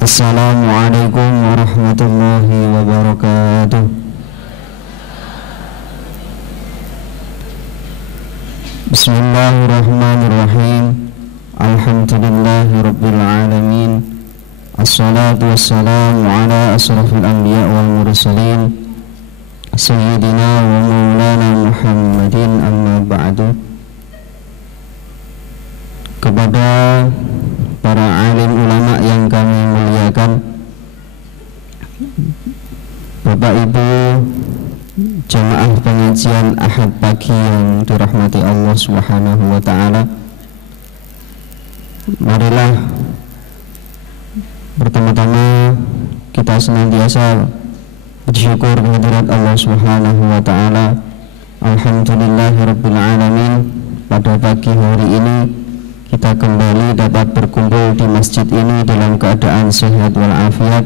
Assalamualaikum warahmatullahi wabarakatuh. Bismillahirrahmanirrahim. Alhamdulillahi rabbil alamin. Assalatu wassalamu ala asrafil anbiya wal mursalin Sayyidina wa maulana Muhammadin, amma ba'du. Kepada para alim ulama yang kami muliakan, Bapak Ibu jamaah pengajian Ahad pagi yang dirahmati Allah Subhanahu wa taala, marilah pertama-tama kita senantiasa bersyukur kehadirat Allah Subhanahu wa taala. Alhamdulillahirabbil alamin, pada pagi hari ini kita kembali dapat berkumpul di masjid ini dalam keadaan sehat walafiat,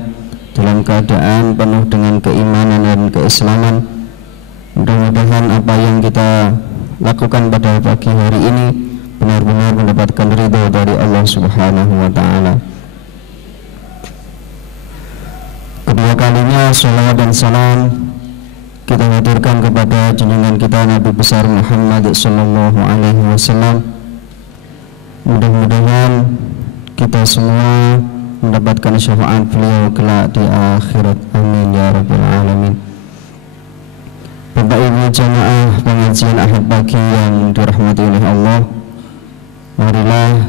dalam keadaan penuh dengan keimanan dan keislaman. Mudah-mudahan apa yang kita lakukan pada pagi hari ini benar-benar mendapatkan ridho dari Allah Subhanahu wa taala. Kedua kalinya salawat dan salam kita haturkan kepada junjungan kita Nabi besar Muhammad sallallahu alaihi wasallam. Mudah-mudahan kita semua mendapatkan syafaat beliau kelak di akhirat. Amin ya rabbal alamin. Bapak Ibu jamaah pengajian Ahad pagi yang dirahmati oleh Allah, marilah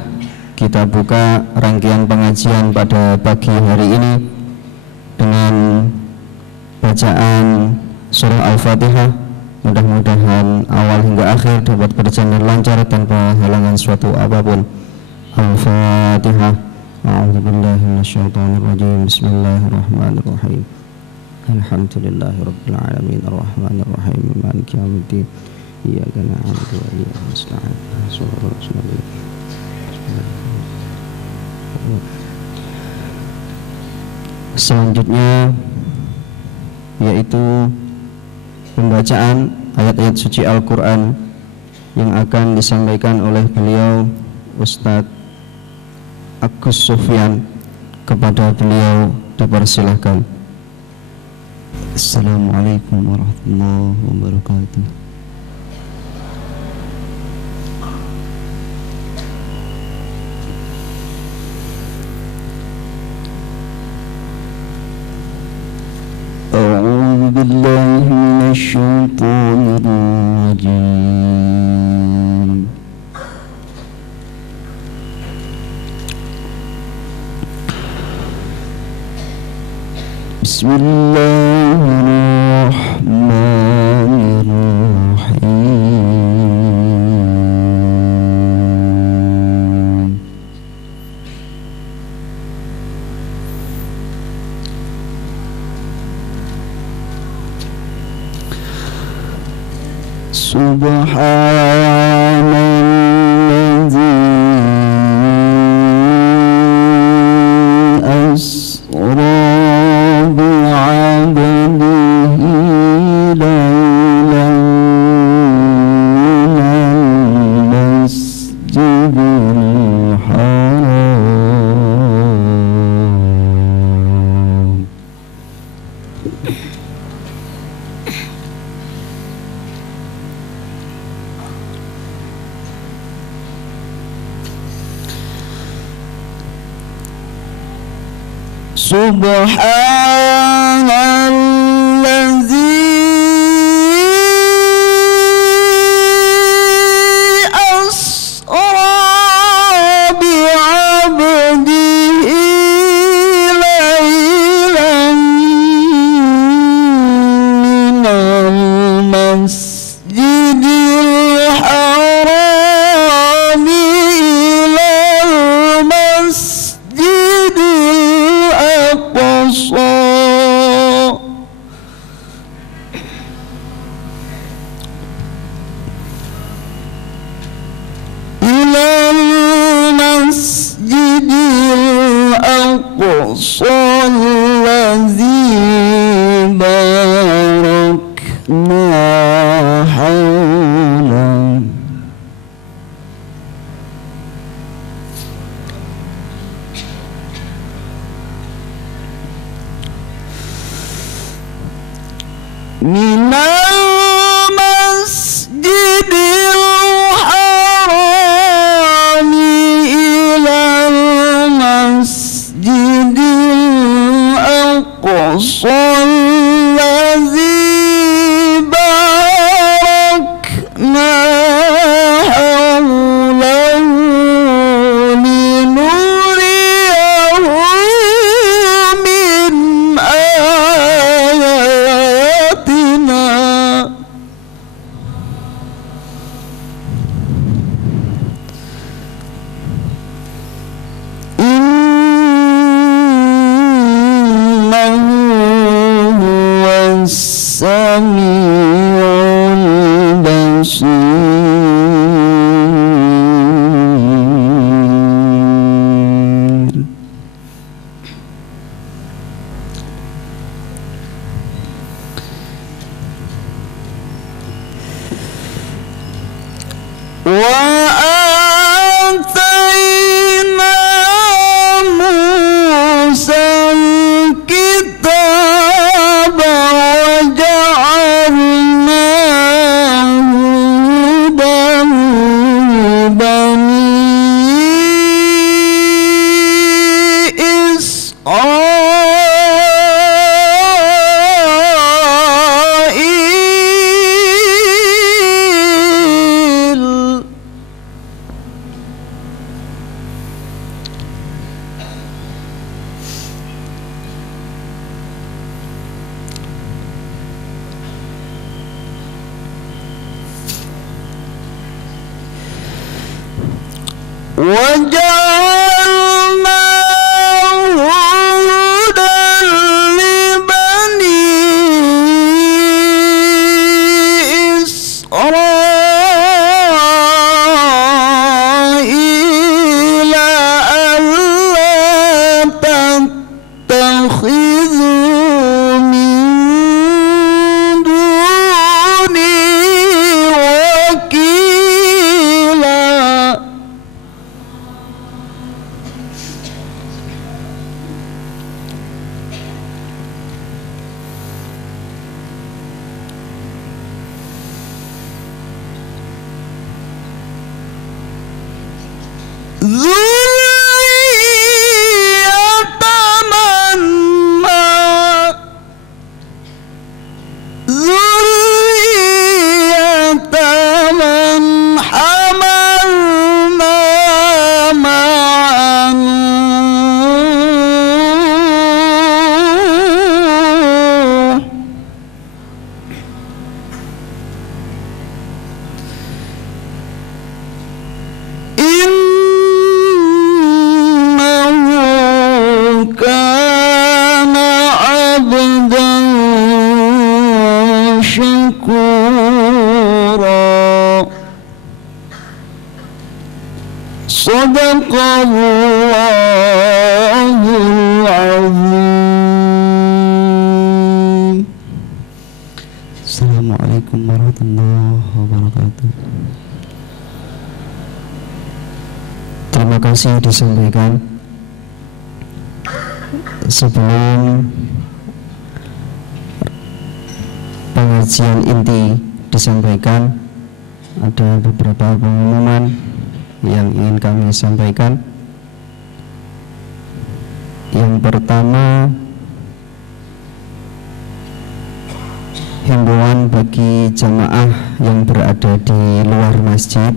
kita buka rangkaian pengajian pada pagi hari ini dengan bacaan surah Al-Fatihah. Mudah-mudahan awal hingga akhir dapat berjalan lancar tanpa halangan suatu apapun. Al-Fatihah. A'udzubillahi minasyaitonirrajim. Bismillahirrahmanirrahim. Alhamdulillahirabbil alamin arrahmanir rahim maliki yaumiddin. Iyyaka na'budu wa iyyaka nasta'in. Selanjutnya yaitu pembacaan ayat-ayat suci Al-Quran yang akan disampaikan oleh beliau Ustadz Agus Sufyan. Kepada beliau dipersilahkan. Assalamualaikum warahmatullahi wabarakatuh. أعوذ بالله من الشيطان الرجيم. بسم الله الرحمن الرحيم. سبحان الذي أسرى بعبده ليلا من المسجد الحرام سبحان الذي أسرى بعبده ليلا من المسجد الحرام إلى المسجد الأقصى الذي باركنا حوله minal masjidil harami ilal masjidil aqsa Sadaqallahul azim. Assalamualaikum warahmatullahi wabarakatuh. Terima kasih disampaikan. Sebelum pengajian inti disampaikan, ada beberapa pengumuman yang ingin kami sampaikan. Yang pertama, himbauan bagi jamaah yang berada di luar masjid.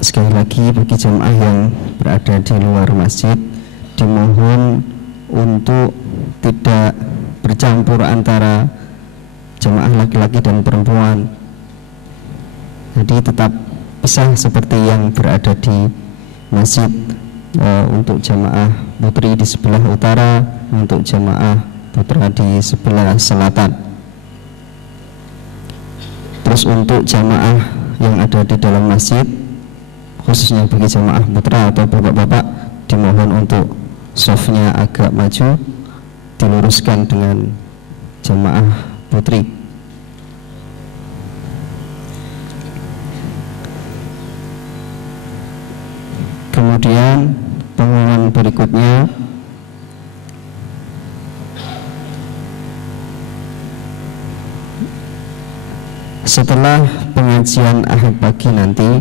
Sekali lagi, bagi jamaah yang berada di luar masjid, dimohon untuk tidak bercampur antara jamaah laki-laki dan perempuan. Jadi tetap pisah seperti yang berada di masjid. Untuk jamaah putri di sebelah utara, untuk jamaah putra di sebelah selatan. Terus untuk jamaah yang ada di dalam masjid, khususnya bagi jamaah putra atau bapak-bapak, dimohon untuk shafnya agak maju, diluruskan dengan jamaah putri. Kemudian pengumuman berikutnya, Setelah pengajian Ahad pagi nanti,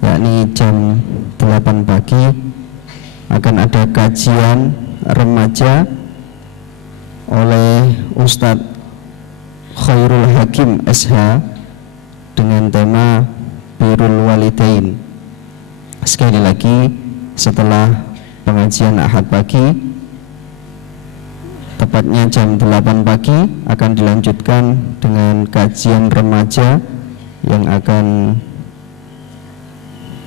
yakni jam 8 pagi, akan ada kajian remaja oleh Ustadz Khairul Hakim SH dengan tema Birrul Walidain. Sekali lagi, setelah pengajian Ahad pagi, tepatnya jam 8 pagi, akan dilanjutkan dengan kajian remaja yang akan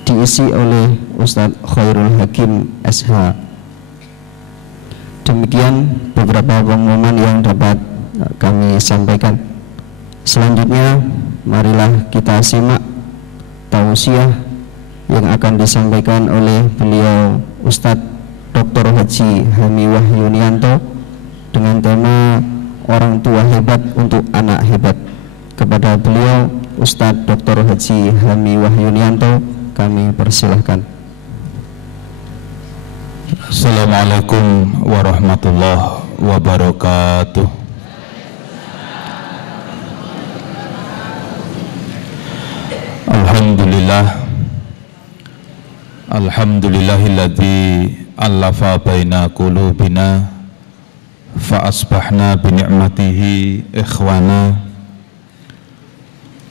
diisi oleh Ustadz Khairul Hakim SH. Demikian beberapa pengumuman yang dapat kami sampaikan. Selanjutnya, marilah kita simak tausiah yang akan disampaikan oleh beliau Ustadz Dr. Haji Hami Wahyunianto dengan tema Orang Tua Hebat untuk Anak Hebat. Kepada beliau Ustadz Dr. Haji Hami Wahyunianto kami persilahkan. Assalamualaikum warahmatullahi wabarakatuh. Alhamdulillahilladzi allafa baina qulubina fa asbahna bi ni'matihi ikhwana.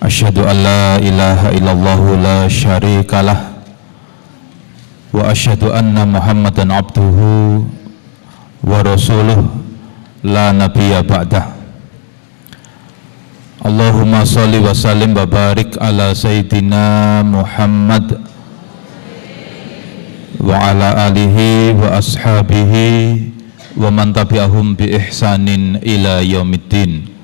Asyhadu an la ilaha illallah la syarikalah wa asyhadu anna Muhammadan abduhu wa rasuluh la nabiyya ba'dah. Allahumma sholli wa sallim wa barik ala sayyidina Muhammad wa ala alihi wa ashabihi wa man tabi'ahum bi ihsanin ila yaumiddin.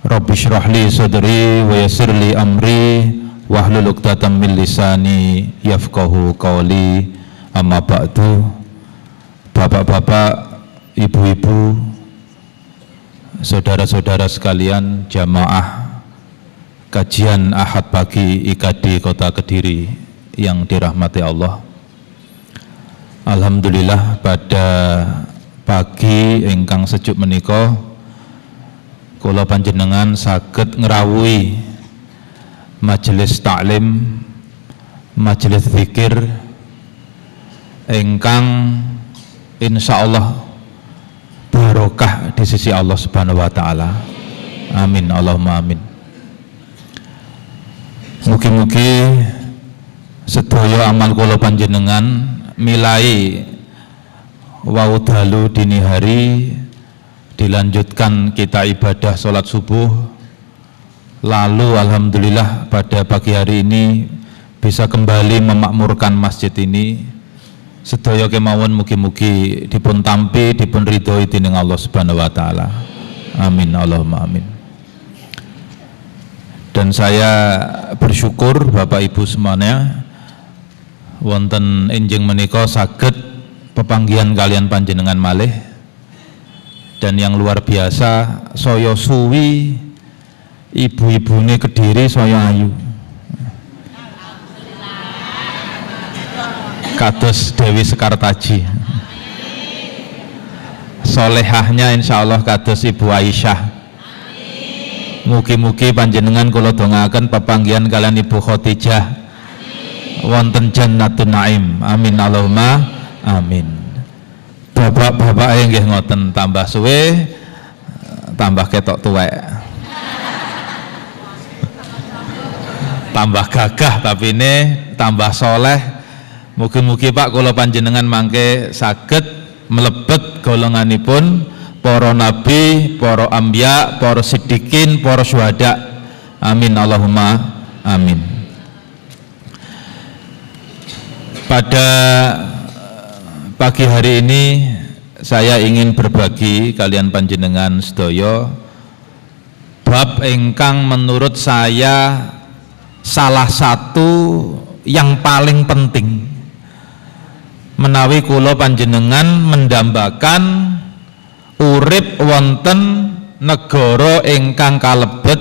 Rabbi shrah li sadri wa yassir li amri wahlul 'uqdatam min lisani yafqahu qawli. Amma ba'du. Bapak-bapak, ibu-ibu, saudara-saudara sekalian, jamaah kajian Ahad pagi IKD Kota Kediri yang dirahmati Allah. Alhamdulillah, pada pagi ingkang sejuk menika kula panjenengan saged ngrawuhi majelis taklim, majelis zikir ingkang insyaallah barokah di sisi Allah Subhanahu wa taala. Amin, Allahumma amin. Mugi-mugi sedaya amal kula panjenengan milai wau dalu dini hari, dilanjutkan kita ibadah sholat subuh, lalu alhamdulillah pada pagi hari ini bisa kembali memakmurkan masjid ini. Sedaya kemawon mugi-mugi dipun tampi, dipun ridhoi dening Allah Subhanahu wa taala. Amin, Allahumma amin. Dan saya bersyukur Bapak Ibu semuanya wonten enjing menika saged pepanggihan kalian panjenengan malih, dan yang luar biasa saya suwi ibu-ibune Kediri saya ayu kados Dewi Sekartaji, solehahnya insyaallah kados Ibu Aisyah. Mugi-mugi panjenengan kula dongaaken pepanggihan kalian Ibu Khadijah wonten Jannatun Naim. Amin, Allahumma amin. Bapak-bapak nggih ngoten, tambah suwe tambah ketok tuwek, tambah gagah tapi ini tambah soleh. Mugi-mugi Pak kula panjenengan mangke saged mlebet golonganipun para nabi, para anbiya, para siddiqin, para syuhada. Amin, Allahumma amin. Pada pagi hari ini saya ingin berbagi kalian panjenengan sedaya bab ingkang menurut saya salah satu yang paling penting menawi kula panjenengan mendambakan urip wonten negara ingkang kalebet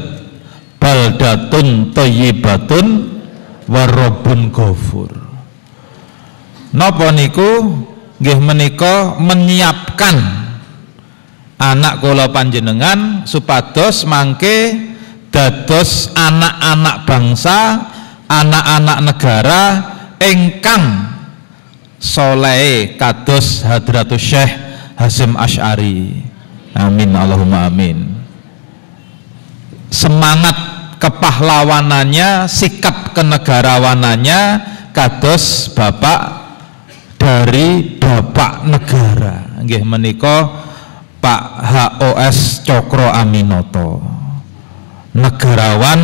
baldatun thayyibatun warabun ghafur. Napa niku? Nggih menika menyiapkan anak kula panjenengan supados mangke dados anak-anak bangsa, anak-anak negara ingkang soleh kados Hadratus Syekh Hasyim Asy'ari. Amin Allahumma amin. Semangat kepahlawanannya, sikap kenegarawanannya kados bapak dari bapak negara nggih menika Pak HOS Cokro Aminoto, negarawan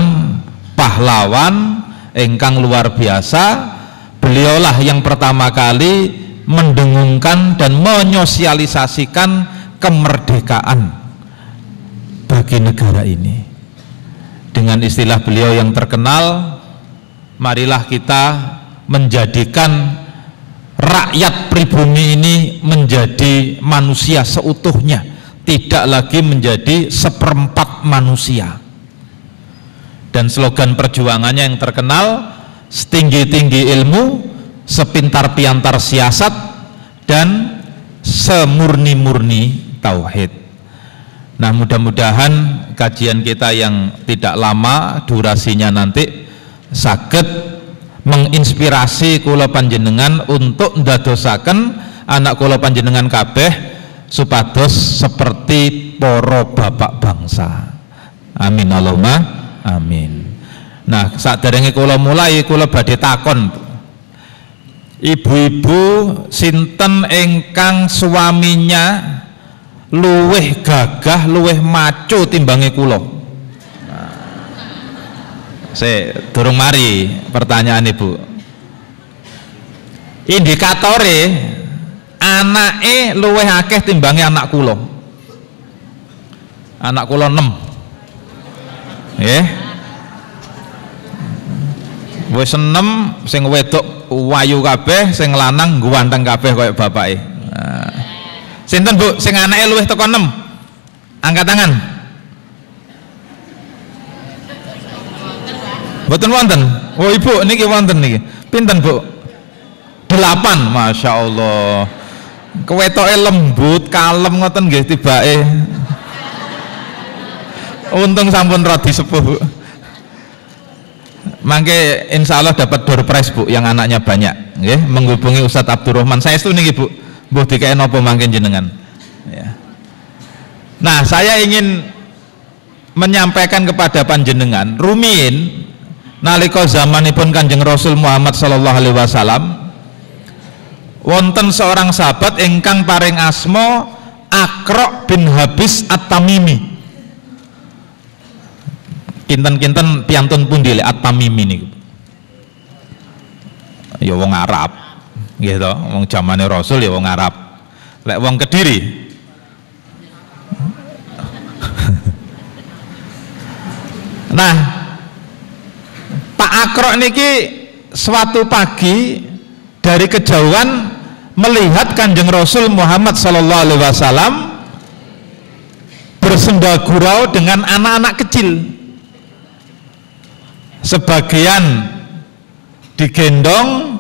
pahlawan ingkang luar biasa. Beliaulah yang pertama kali mendengungkan dan menyosialisasikan kemerdekaan bagi negara ini. Dengan istilah beliau yang terkenal, marilah kita menjadikan rakyat pribumi ini menjadi manusia seutuhnya, tidak lagi menjadi seperempat manusia. Dan slogan perjuangannya yang terkenal, setinggi-tinggi ilmu, sepintar piantar siasat, dan semurni-murni tauhid. Nah, mudah-mudahan kajian kita yang tidak lama durasinya nanti saged menginspirasi kula panjenengan untuk ndadosaken anak kula panjenengan kabeh supados seperti para bapak bangsa. Amin Allahumma amin. Nah, saderenge kula mulai kula badhe takon, ibu-ibu sinten ingkang suaminya luweh gagah, luweh maco timbange kula? Saya durung mari pertanyaan ibu. Indikatore anake luweh akeh timbange anak kula. Anak kula 6. Nggih. Wis 6 sing wedok wayu kabeh, sing lanang ganteng kabeh kaya bapake. Nah. Sinten Bu sing anake luweh teko 6? Angkat tangan. Mboten wonten. Oh ibu niki wonten niki. Pinten Bu? 8. Masya Allah. Kewetoke lembut, kalem ngoten nggih tibake. Untung sampun radi sepuh Bu. Mangke insya Allah dapat door prize Bu yang anaknya banyak. Nggih, menghubungi Ustadz Abdurrahman. Saya itu niki Bu. Mbuh dikek napa mangke jenengan. Ya. Nah, saya ingin menyampaikan kepada panjenengan, rumiyin nalika zamanipun Kanjeng Rasul Muhammad sallallahu alaihi wasallam wonten seorang sahabat ingkang paring asma Aqra bin Habis At-Tamimi. Kinten-kinten piantun pundi le At-Tamimi niku? Ya wong Arab. Nggih to, wong zamane Rasul ya wong Arab. Lek wong Kediri nah, Pak Aqra niki suatu pagi dari kejauhan melihat Kanjeng Rasul Muhammad sallallahu alaihi wasallam bersendagurau dengan anak-anak kecil. Sebagian digendong,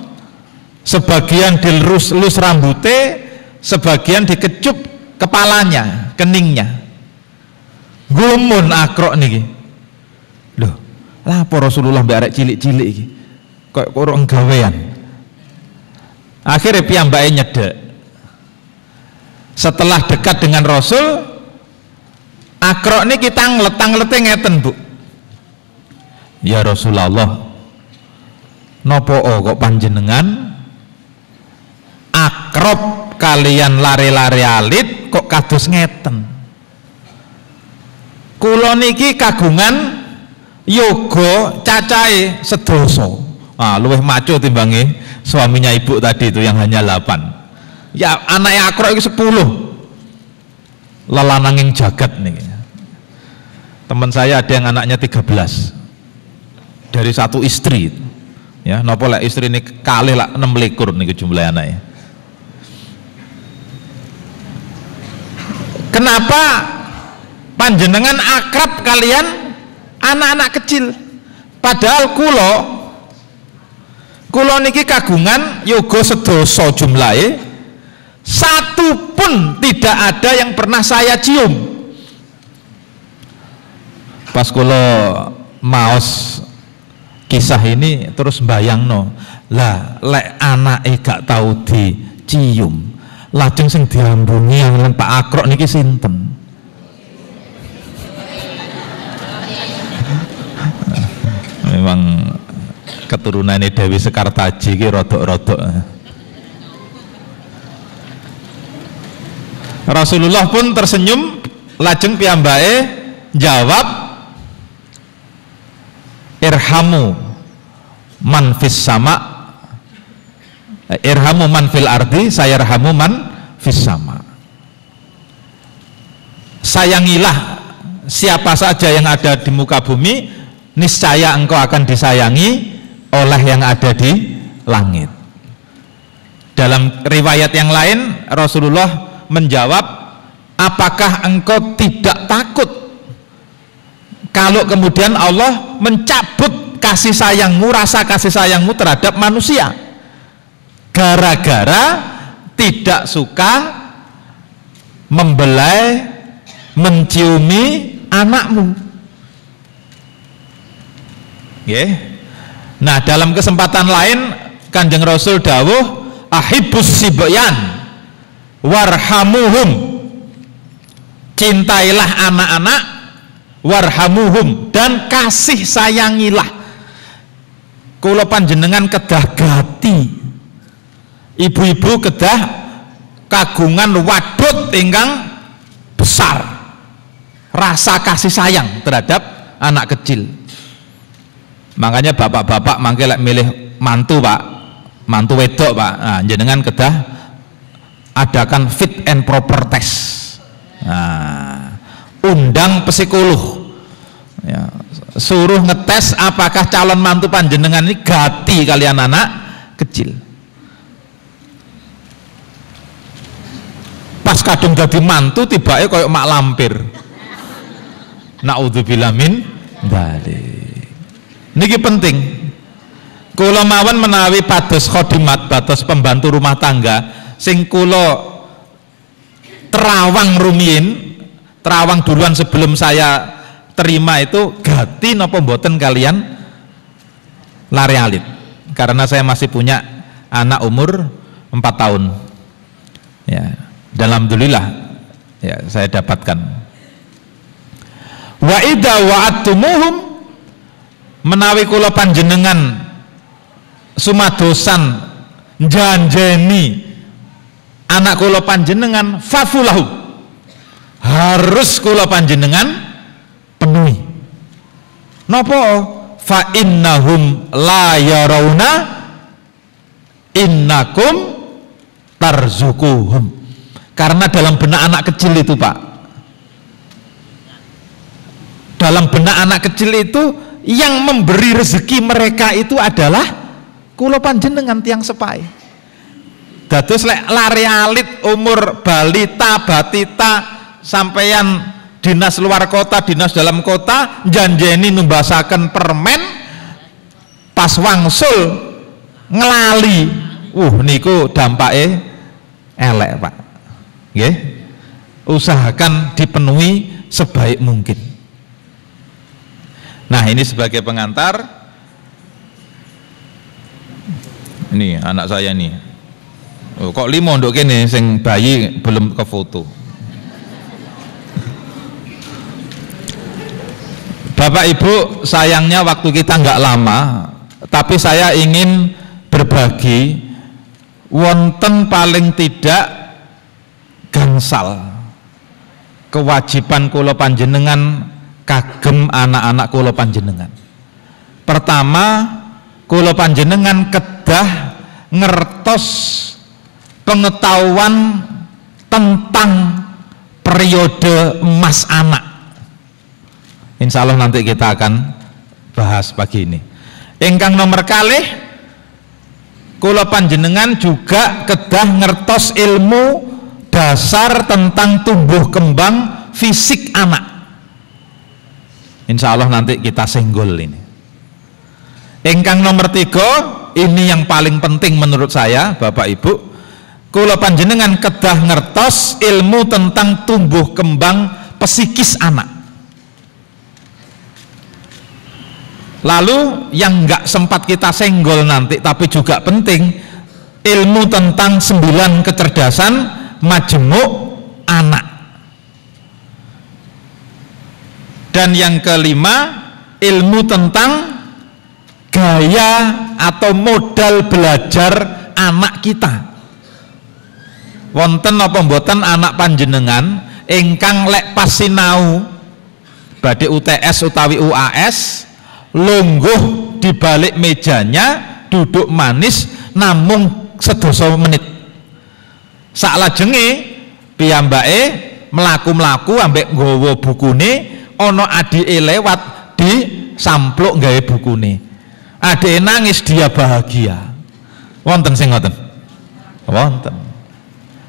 sebagian dilus-lus rambutnya, sebagian dikecup kepalanya, keningnya. Gumun Aqra niki. Loh, lapo Rasulullah mbek arek cilik-cilik iki? Kok kurang gawean. Akhirnya piyambake nyedek. Setelah dekat dengan Rasul, Aqra niki tanglet-tanglete ngeten, Bu. Ya Rasulullah, nopo kok panjenengan akrab kalian lare-lare alit kok kados ngeten? Kula niki kagungan yoga cacahe sedoso. Ah, luwih maco timbange suaminya ibu tadi itu yang hanya 8. Ya anaknya Aqra iki 10. Lelananging jagat nih. Teman saya ada yang anaknya 13. Dari satu istri. Ya, napa lek istri ini kalih lak 26 niku jumlah anaknya. Kenapa panjenengan akrab kalian anak-anak kecil? Padahal kula niki kagungan yoga sedoso jumlahe, satu pun tidak ada yang pernah saya cium. Pas kula maos kisah ini terus bayangno, lah lek anake gak tau dicium, lajeng sing diambungi yang Pak Akrok niki sinten? Memang keturunannya Dewi Sekartaji ki rodok-rodok. Rasulullah pun tersenyum, lajeng piyambake jawab, irhamu man fis sama, irhamu man fil ardi, sayarhamu man fis sama. Sayangilah siapa saja yang ada di muka bumi, niscaya engkau akan disayangi oleh yang ada di langit. Dalam riwayat yang lain Rasulullah menjawab, apakah engkau tidak takut kalau kemudian Allah mencabut kasih sayangmu, rasa kasih sayangmu terhadap manusia gara-gara tidak suka membelai, menciumi anakmu. Nah, dalam kesempatan lain Kanjeng Rasul dawuh, ahibbus sibyan warhamuhum, cintailah anak-anak, warhamuhum, dan kasih sayangilah. Kula panjenengan kedah gati, ibu-ibu kedah kagungan wadut ingkang besar rasa kasih sayang terhadap anak kecil. Makanya bapak-bapak mangke lek milih mantu Pak, mantu wedok Pak, nah, jenengan kedah adakan fit and proper test. Nah, undang psikolog, ya, suruh ngetes apakah calon mantu panjenengan ini gati kalian anak kecil. Pas kadung dadi mantu tibake koyo mak lampir. Naudzubillah min dzalik. Niki penting. Kula mawon menawi pados khodimat, pados pembantu rumah tangga sing kula terawang rumiyin, terawang duluan sebelum saya terima itu, gati napa mboten kalian lare alit. Karena saya masih punya anak umur 4 tahun. Ya, dan alhamdulillah ya saya dapatkan. Wa idza wa'adtumuhum, menawi kula panjenengan sumadosan janjeni anak kula panjenengan, fafulahu, harus kula panjenengan penuhi. Napa? Fa innahum la yarawna innakum tarzukuhum. Karena dalam benak anak kecil itu Pak, dalam benak anak kecil itu yang memberi rezeki mereka itu adalah kula panjenengan tiang sepai. Dados lek lare alit umur balita batita sampeyan dinas luar kota, dinas dalam kota, janjeni numbasaken permen, pas wangsul ngelali, niku dampake elek Pak. Nggih. Usahakan dipenuhi sebaik mungkin. Nah, ini sebagai pengantar. Ini anak saya nih. Kok 5 nduk kene sing bayi belum ke foto. Bapak Ibu, sayangnya waktu kita nggak lama, tapi saya ingin berbagi wonten paling tidak gansal kewajiban kula panjenengan kagem anak-anak kula panjenengan. Pertama, kula panjenengan kedah ngertos pengetahuan tentang periode emas anak. Insya Allah nanti kita akan bahas pagi ini. Ingkang nomor kalih, kula panjenengan juga kedah ngertos ilmu dasar tentang tumbuh kembang fisik anak. Insya Allah nanti kita senggol ini. Ingkang nomor 3, ini yang paling penting menurut saya, Bapak Ibu, kula panjenengan kedah ngertos ilmu tentang tumbuh kembang psikis anak. Lalu yang nggak sempat kita senggol nanti tapi juga penting, ilmu tentang 9 kecerdasan majemuk anak. Dan yang kelima, ilmu tentang gaya atau modal belajar anak kita. Wonten apa mboten anak panjenengan ingkang lek pas sinau badhe UTS utawi UAS lungguh di balik mejanya duduk manis namung sedoso menit. Saklajenge piyambake mlaku-mlaku ambek nggawa bukune, ana adike lewat di sampluk gawe bukune. Adike nangis, dia bahagia. Wonten sing ngoten? Wonten.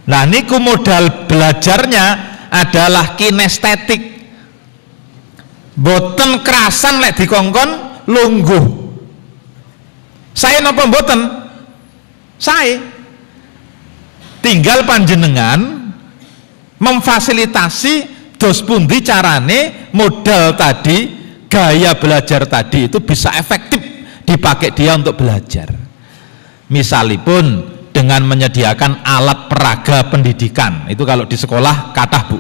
Nah niku modal belajarnya adalah kinestetik. Boten kerasan lek dikongkon lungguh. Saya napa mboten? Saya tinggal panjenengan memfasilitasi dos pundi carane modal tadi, gaya belajar tadi itu bisa efektif dipakai dia untuk belajar. Misalipun dengan menyediakan alat peraga pendidikan, itu kalau di sekolah kathah Bu,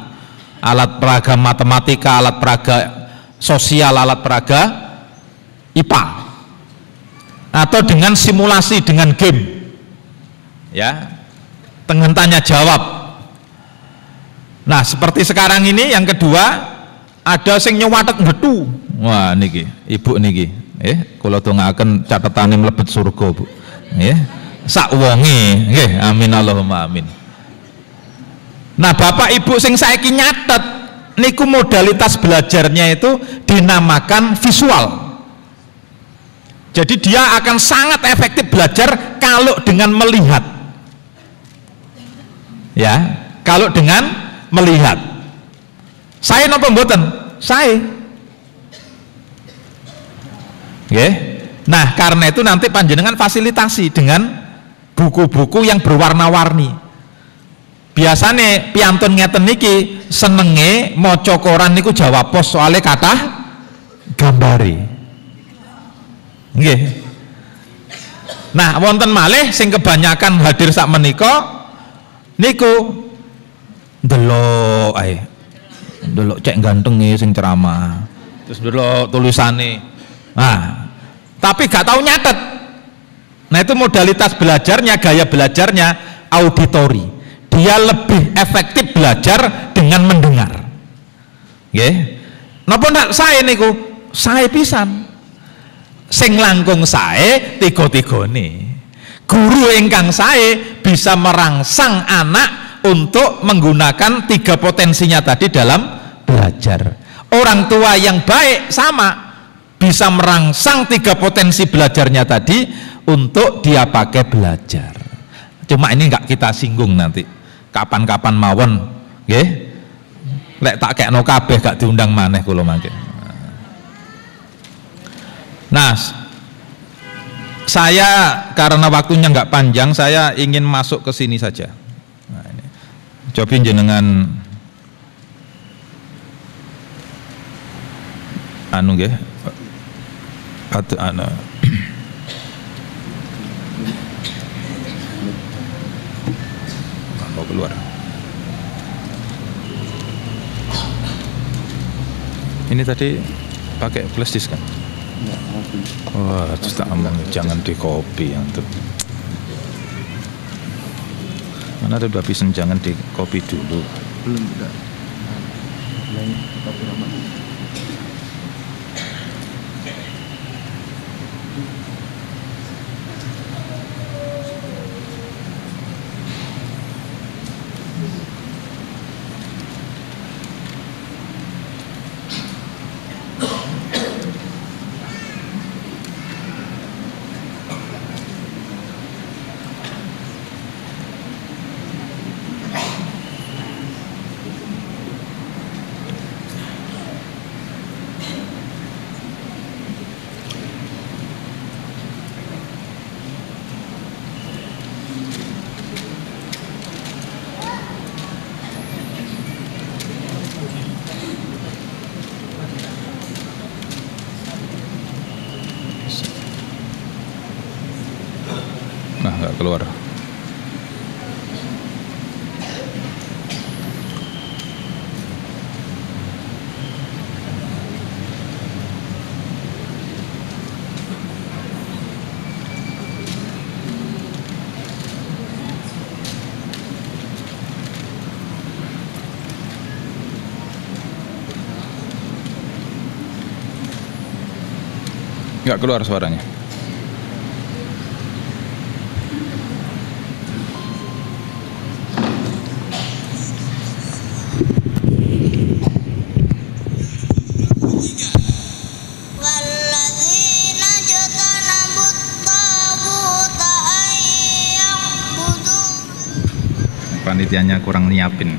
alat peraga matematika, alat peraga sosial, alat peraga IPA, atau dengan simulasi, dengan game, ya, dengan tanya jawab. Nah seperti sekarang ini yang kedua, ada sing nyewatek betu. Wah niki ibu niki, kula dongaaken catetane mlebet surga Bu, sak wonge, amin Allahumma amin. Nah bapak ibu sing saiki nyatet niku modalitas belajarnya itu dinamakan visual. Jadi dia akan sangat efektif belajar kalau dengan melihat. Ya, kalau dengan melihat. Saya napa mboten? Saya. Nah, karena itu nanti panjenengan fasilitasi dengan buku-buku yang berwarna-warni. Biasane piantun ngeten niki senenge maca koran niku jawab pos soalnya kathah gambare. Nggih. Nah, wonten malih sing kebanyakan hadir sak menika niku ndelok ae. Ndelok cek gantenge sing ceramah. Terus ndelok tulisane. Nah, tapi gak tahu nyatet. Nah, itu modalitas belajarnya, gaya belajarnya auditori. Dia lebih efektif belajar dengan mendengar. Nggih. Napa ndak sae niku? Sae pisan. Sing langkung sae tiga-tigane. Guru ingkang sae bisa merangsang anak untuk menggunakan 3 potensinya tadi dalam belajar. Orang tua yang baik sama bisa merangsang 3 potensi belajarnya tadi untuk dia pakai belajar. Cuma ini enggak kita singgung nanti. Kapan-kapan mawon, nggih. Lek tak kekno kabeh gak diundang maneh kula mangke. Nah, saya karena waktunya nggak panjang, saya ingin masuk ke sini saja. Nah, ini. Coba jenengan anu nggih. Anu. Mau keluar. Ini tadi pakai flash disk kan? Wah, tak omong jangan di copy yang tuh. Mana ada babisan jangan di copy dulu. Belum enggak. Copy lama. keluar. Nggak keluar suaranya. Panitianya kurang nyiapin.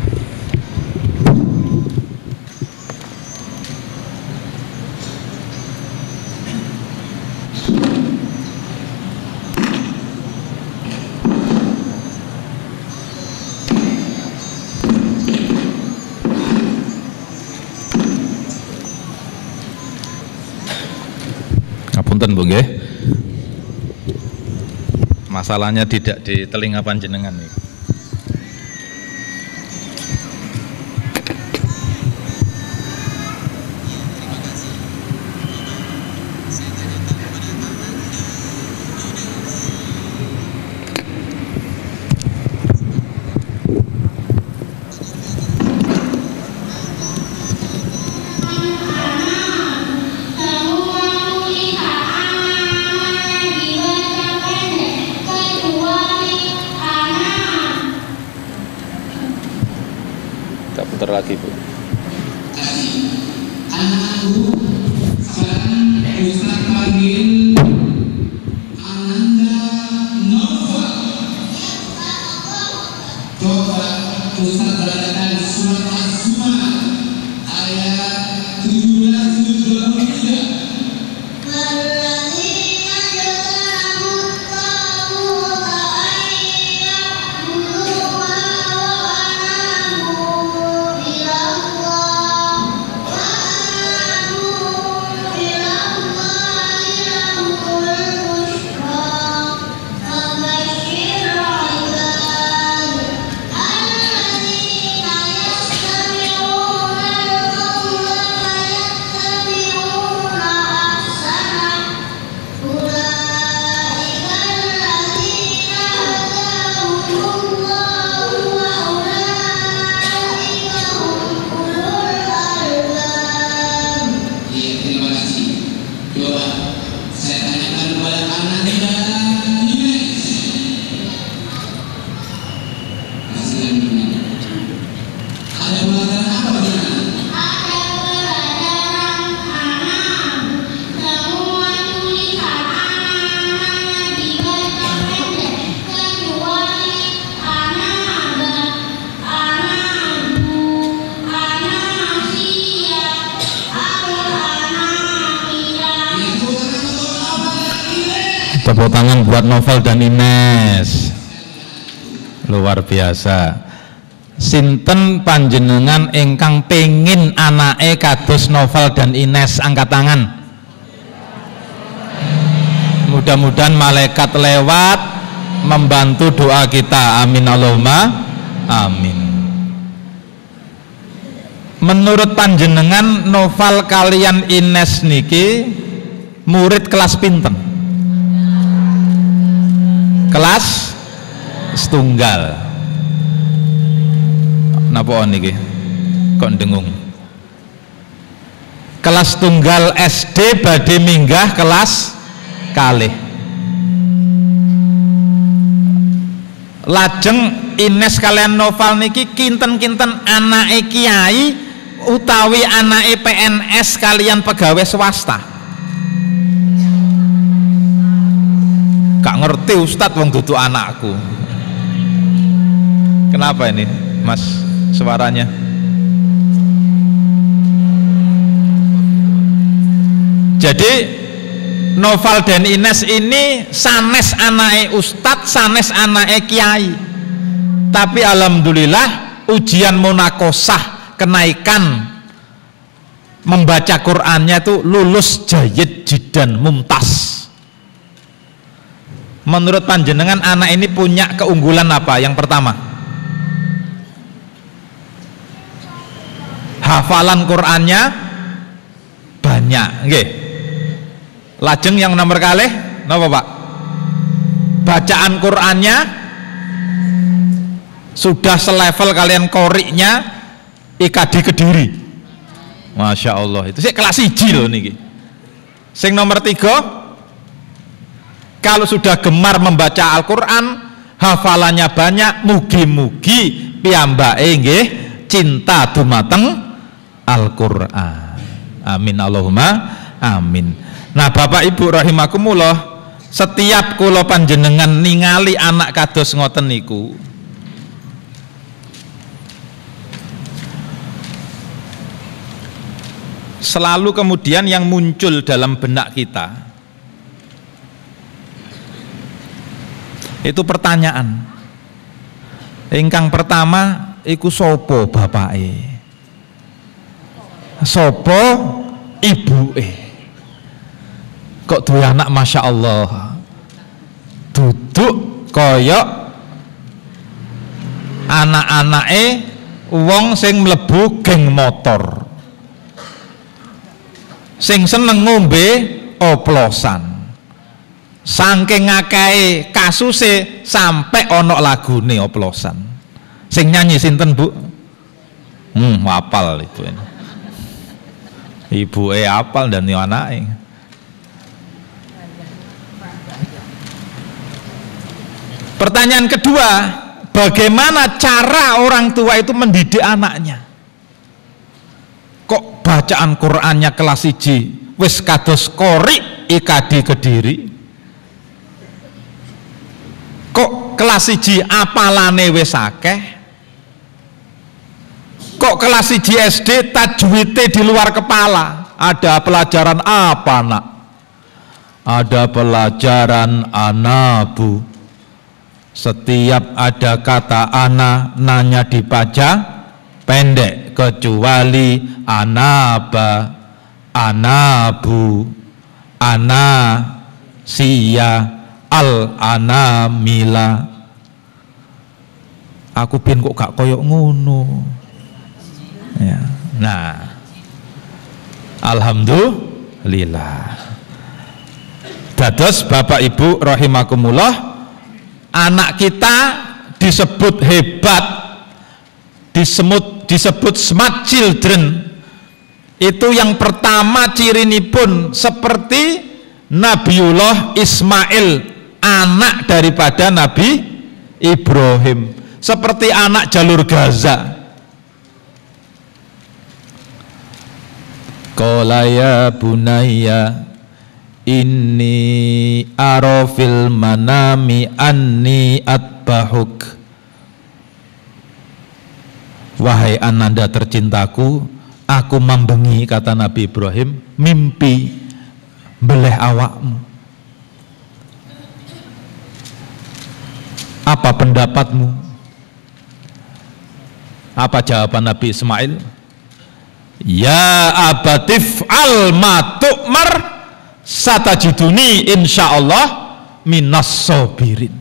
Ngapunten Bu nggih. Masalahnya tidak di telinga panjenengan nih. Putar lagi Bu. Anakku sekarang Ustaz panggil Ananda Nova. Coba Ustaz bacakan surat As-Zumar ayat 17-23. Tepuk tangan buat Novel dan Ines. Luar biasa. Sinten panjenengan ingkang pengin anake kados Novel dan Ines, angkat tangan. Mudah-mudahan malaikat lewat membantu doa kita. Amin Allahumma amin. Menurut panjenengan Novel kalian Ines niki murid kelas pinten? Kelas setunggal. Napa niki kok dengung? Kelas tunggal SD badhe minggah kelas kalih. Lajeng Ines kalian Novel niki kinten-kinten anake kiai utawi anake PNS kalian pegawai swasta. Gak ngerti Ustadz wong dudu anakku. Kenapa ini Mas suaranya? Jadi Novel dan Ines ini sanes anake Ustadz, sanes anake kiai. Tapi alhamdulillah ujian munakosah kenaikan membaca Qur'annya itu lulus jayyid jiddan mumtaz. Menurut panjenengan anak ini punya keunggulan apa? Yang pertama, hafalan Qur'annya banyak, nggih. Lajeng yang nomor kalih napa Pak? Bacaan Qur'annya sudah selevel kalian koriknya IKD Kediri. Masya Allah, itu sih kelas 1 loh niki. Sing nomor 3, kalau sudah gemar membaca Al-Quran, hafalannya banyak, mugi-mugi piyambake nggih cinta dumateng Al-Quran. Amin Allahumma amin. Nah Bapak Ibu rahimakumullah, setiap kula panjenengan ningali anak kados ngoten niku, selalu kemudian yang muncul dalam benak kita itu pertanyaan. Ingkang pertama iku sopo bapake, sopo ibuke. Kok duwe anak Masya Allah duduk koyok anak-anake wong sing mlebu geng motor, sing seneng ngombe oplosan, saking ngakehe kasuse sampai ono lagune oplosan. Sing nyanyi sinten Bu? Hafal itu. Ibuke hafal dan yo anake. Pertanyaan kedua, bagaimana cara orang tua itu mendidik anaknya? Kok bacaan Qur'annya kelas 1 wis kados korik IKD Kediri? Kok kelas 1 apalane wis akeh? Kok kelas 1 SD tajwidnya di luar kepala? Ada pelajaran apa nak? Ada pelajaran anabu. Setiap ada kata ana nanya dibaca pendek, kecuali anaba, anabu, anasia, al-anamila. Aku bin kok gak koyok ngono ya. Nah alhamdulillah, dados Bapak Ibu rahimakumullah, anak kita disebut hebat, disebut smart children. Itu yang pertama cirinipun seperti Nabiullah Ismail, anak daripada Nabi Ibrahim, seperti anak jalur Gaza. Qala ya bunayya inni arafil manami anni atbahuk. Wahai ananda tercintaku, aku membengi, kata Nabi Ibrahim, mimpi beleh awakmu. Apa pendapatmu? Apa jawaban Nabi Ismail? Ya abatif al matu'mar satajiduni insyaallah minas sobirin.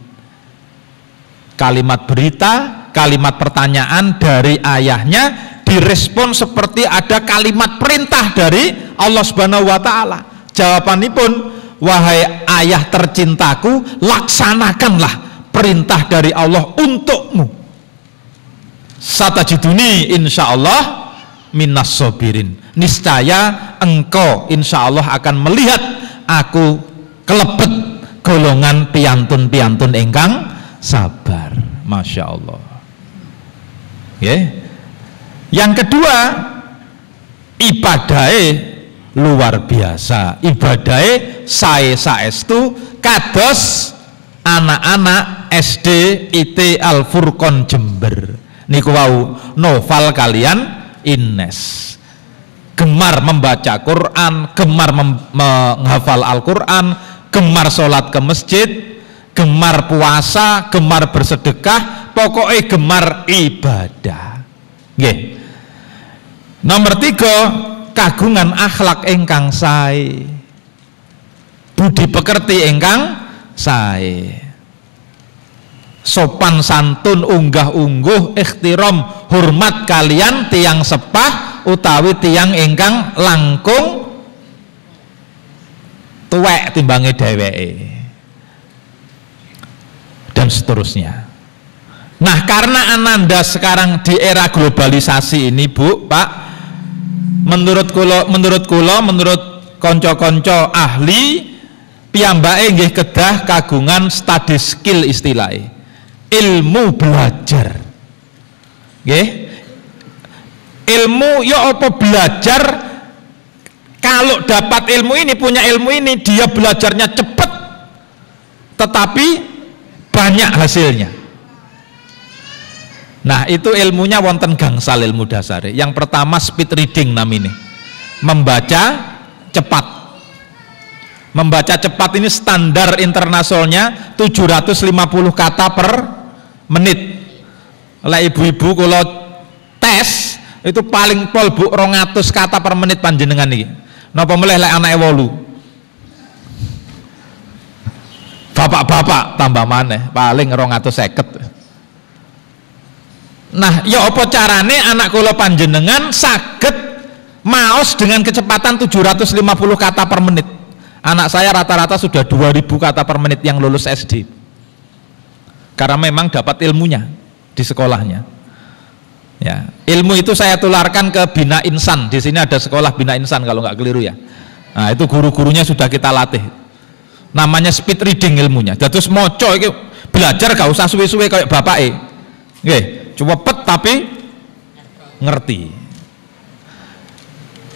Kalimat berita, kalimat pertanyaan dari ayahnya direspon seperti ada kalimat perintah dari Allah Subhanahu wa taala. Jawabanipun, wahai ayah tercintaku, laksanakanlah perintah dari Allah untukmu. Satajiduni insyaallah minas sobirin. Niscaya engkau insyaallah akan melihat aku kelebet golongan piantun-piantun ingkang sabar. Masya Allah. Yang kedua, ibadahe luar biasa. Ibadahe saestu kados anak-anak SD IT Al Furqon Jember. Niku wau novel kalian Ines. Gemar membaca Quran, gemar menghafal Al-Quran, gemar sholat ke masjid, gemar puasa, gemar bersedekah, pokoknya gemar ibadah. Nggih. Nomor 3, kagungan akhlak ingkang sae, budi pekerti ingkang sae. Sopan santun unggah-ungguh ikhtiram hormat kalian tiang sepah utawi tiang ingkang langkung tuwek timbange dheweke. Dan seterusnya. Nah, karena ananda sekarang di era globalisasi ini, Bu, Pak, menurut konco-konco ahli, piyambake nggih kedah kagungan study skill istilahnya, ilmu belajar. Nggih. Ilmu ya apa belajar, kalau dapat ilmu ini, punya ilmu ini, dia belajarnya cepat tetapi banyak hasilnya. Nah, itu ilmunya wonten gangsal ilmu dasar. Yang pertama speed reading namanya, membaca cepat. Membaca cepat ini standar internasionalnya 750 kata per menit. Lah ibu-ibu kalau tes itu paling pol Bu 200 kata per menit panjenengan iki. Napa meleh lek anake 8. Bapak-bapak tambah maneh paling 250. Nah, ya apa carane anak kula panjenengan saged maos dengan kecepatan 750 kata per menit. Anak saya rata-rata sudah 2000 kata per menit yang lulus SD. Karena memang dapat ilmunya di sekolahnya. Ya, ilmu itu saya tularkan ke Bina Insan. Di sini ada sekolah Bina Insan kalau nggak keliru ya. Nah, itu guru-gurunya sudah kita latih. Namanya speed reading ilmunya. Terus moco iki belajar gak usah suwe-suwe kayak bapake. Nggih, cepet tapi ngerti.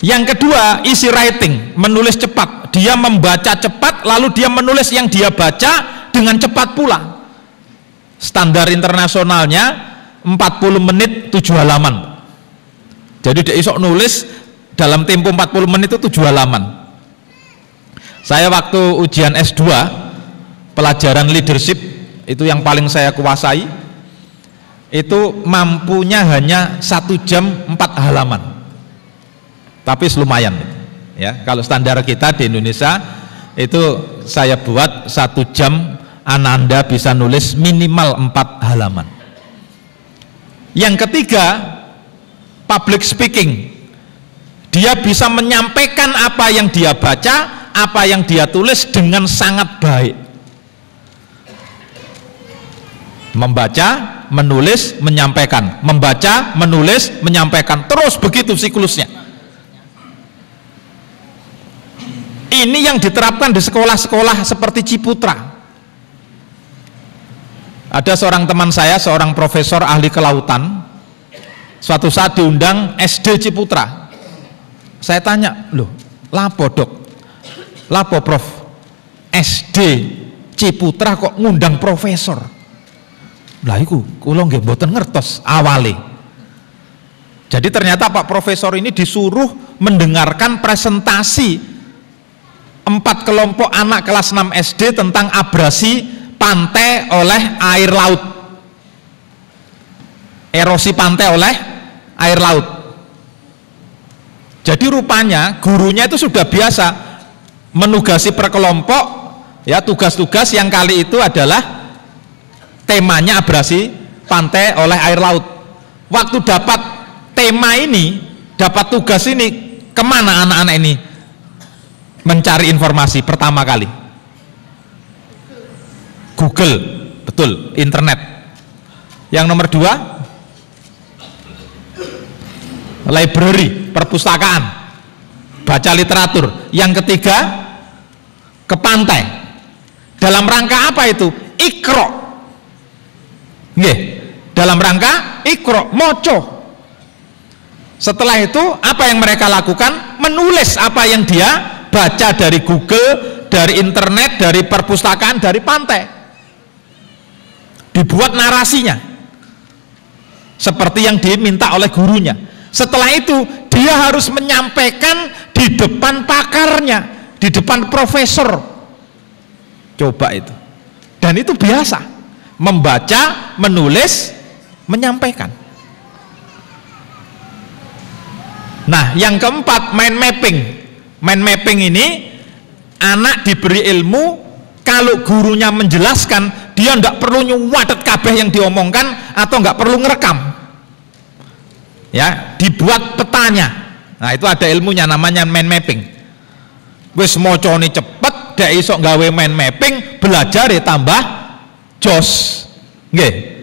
Yang kedua, easy writing, menulis cepat. Dia membaca cepat lalu dia menulis yang dia baca dengan cepat pula. Standar internasionalnya 40 menit 7 halaman. Jadi dia isok nulis dalam tempo 40 menit itu 7 halaman. Saya waktu ujian S2 pelajaran leadership itu yang paling saya kuasai, itu mampunya hanya 1 jam 4 halaman. Tapi lumayan ya. Kalau standar kita di Indonesia itu saya buat 1 jam ananda bisa nulis minimal 4 halaman. Yang ketiga, public speaking. Dia bisa menyampaikan apa yang dia baca, apa yang dia tulis dengan sangat baik. Membaca, menulis, menyampaikan. Membaca, menulis, menyampaikan. Terus begitu siklusnya. Ini yang diterapkan di sekolah-sekolah seperti Ciputra. Ada seorang teman saya, seorang profesor ahli kelautan, suatu saat diundang SD Ciputra. Saya tanya, loh, lapo dok? Lapo prof? SD Ciputra kok ngundang profesor? Lah iku, kula nggih mboten ngertos awale. Jadi ternyata Pak Profesor ini disuruh mendengarkan presentasi 4 kelompok anak kelas 6 SD tentang abrasi pantai oleh air laut. Erosi pantai oleh air laut. Jadi rupanya gurunya itu sudah biasa menugasi per kelompok, ya, tugas-tugas yang kali itu adalah temanya abrasi pantai oleh air laut. Waktu dapat tema ini, dapat tugas ini, kemana anak-anak ini mencari informasi pertama kali? Google, betul, internet. Yang nomor 2, library, perpustakaan, baca literatur. Yang ketiga, ke pantai. Dalam rangka apa itu? Iqra. Nggih, dalam rangka iqra, moco. Setelah itu apa yang mereka lakukan? Menulis apa yang dia baca dari Google, dari internet, dari perpustakaan, dari pantai. Dibuat narasinya seperti yang diminta oleh gurunya. Setelah itu dia harus menyampaikan di depan pakarnya, di depan profesor. Coba itu. Dan itu biasa. Membaca, menulis, menyampaikan. Nah, yang keempat, mind mapping. Mind mapping ini anak diberi ilmu Kalau gurunya menjelaskan, dia nggak perlu nyuwadet kabeh yang diomongkan atau nggak perlu ngerekam. Ya, dibuat petanya. Nah, itu ada ilmunya namanya mind mapping. Wis mocone cepet, dek iso gawe mind mapping, belajar ya tambah jos. Nggih.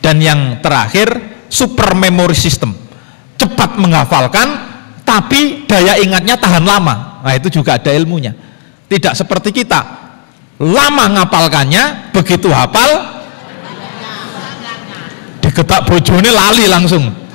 Dan yang terakhir, super memory system. Cepat menghafalkan, tapi daya ingatnya tahan lama. Nah, itu juga ada ilmunya. Tidak seperti kita, lama ngapalkannya, begitu hafal digetak bojone lali langsung.